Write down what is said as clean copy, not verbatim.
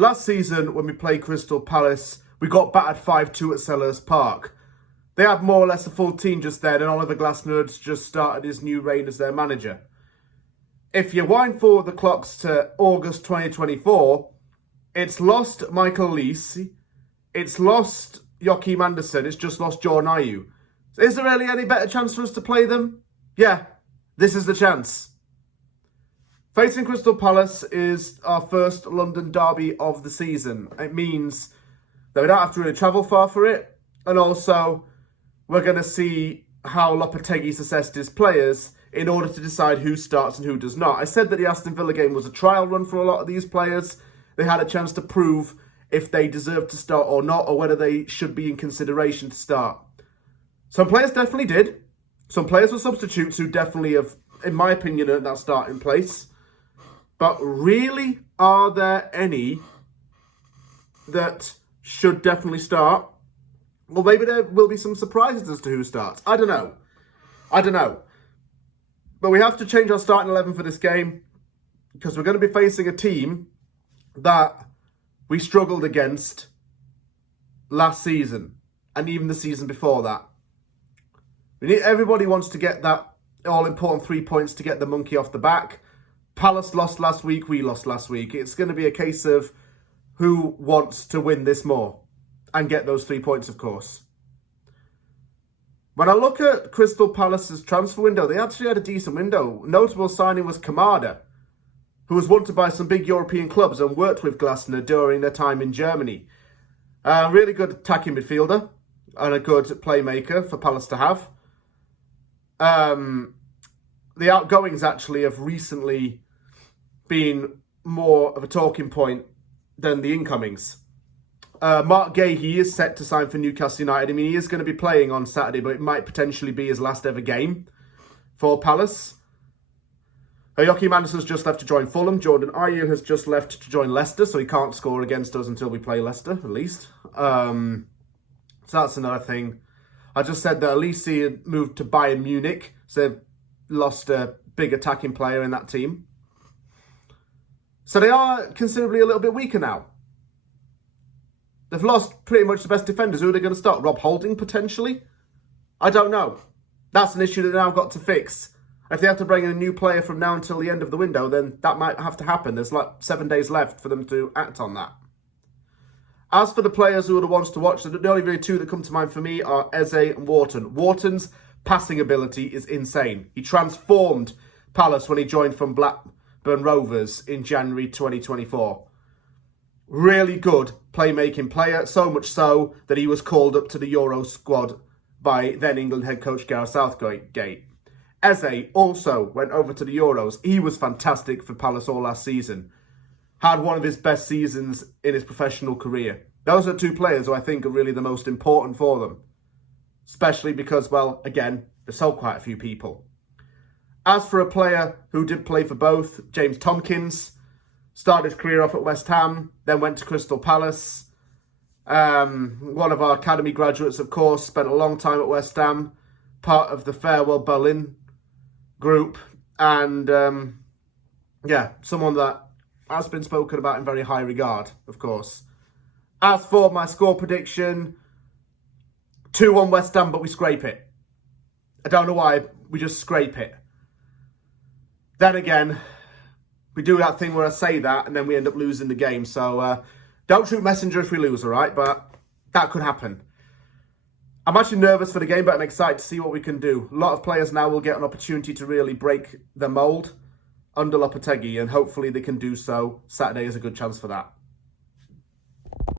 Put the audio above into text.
Last season, when we played Crystal Palace, we got battered 5-2 at Selhurst Park. They had more or less a full team just then, and Oliver Glasner had just started his new reign as their manager. If you wind forward the clocks to August 2024, it's lost Michael Lees, it's lost Joachim Andersen, it's just lost Jordan Ayew. Is there really any better chance for us to play them? Yeah, this is the chance. Facing Crystal Palace is our first London derby of the season. It means that we don't have to really travel far for it. And also, we're going to see how Lopetegui's assessed his players in order to decide who starts and who does not. I said that the Aston Villa game was a trial run for a lot of these players. They had a chance to prove if they deserved to start or not, or whether they should be in consideration to start. Some players definitely did. Some players were substitutes who definitely have, in my opinion, earned that starting place. But really, are there any that should definitely start? Well, maybe there will be some surprises as to who starts. I don't know. But we have to change our starting 11 for this game, because we're going to be facing a team that we struggled against last season and even the season before that. Everybody wants to get that all-important 3 points to get the monkey off the back. Palace lost last week, we lost last week. It's going to be a case of who wants to win this more and get those 3 points, of course. When I look at Crystal Palace's transfer window, they actually had a decent window. Notable signing was Kamada, who was wanted by some big European clubs and worked with Glasner during their time in Germany. Really good attacking midfielder and a good playmaker for Palace to have. The outgoings actually have recently been more of a talking point than the incomings. Mark Gay, he is set to sign for Newcastle United. I mean, he is going to be playing on Saturday, but it might potentially be his last ever game for Palace. Joachim Andersen's just left to join Fulham. Jordan Ayew has just left to join Leicester, so he can't score against us until we play Leicester, at least. So that's another thing. I just said that Alisi had moved to Bayern Munich, so they've lost a big attacking player in that team. So they are considerably a little bit weaker now. They've lost pretty much the best defenders. Who are they going to start? Rob Holding, potentially? I don't know. That's an issue they've now got to fix. If they have to bring in a new player from now until the end of the window, then that might have to happen. There's like 7 days left for them to act on that. As for the players who are the ones to watch, the only really two that come to mind for me are Eze and Wharton. Wharton's passing ability is insane. He transformed Palace when he joined from Blackburn Rovers in January 2024. Really good playmaking player, so much so that he was called up to the Euro squad by then England head coach Gareth Southgate. Eze also went over to the Euros. He was fantastic for Palace all last season. Had one of his best seasons in his professional career. Those are two players who I think are really the most important for them. Especially because, well, again, they sold quite a few people. As for a player who did play for both, James Tomkins, started his career off at West Ham, then went to Crystal Palace. One of our academy graduates, of course, spent a long time at West Ham, part of the Farewell Berlin group. And, someone that has been spoken about in very high regard, of course. As for my score prediction, 2-1 West Ham, but we scrape it. I don't know why, we just scrape it. Then again, we do that thing where I say that and then we end up losing the game. So don't shoot messenger if we lose, all right? But that could happen. I'm actually nervous for the game, but I'm excited to see what we can do. A lot of players now will get an opportunity to really break the mould under Lopetegui, and hopefully they can do so. Saturday is a good chance for that.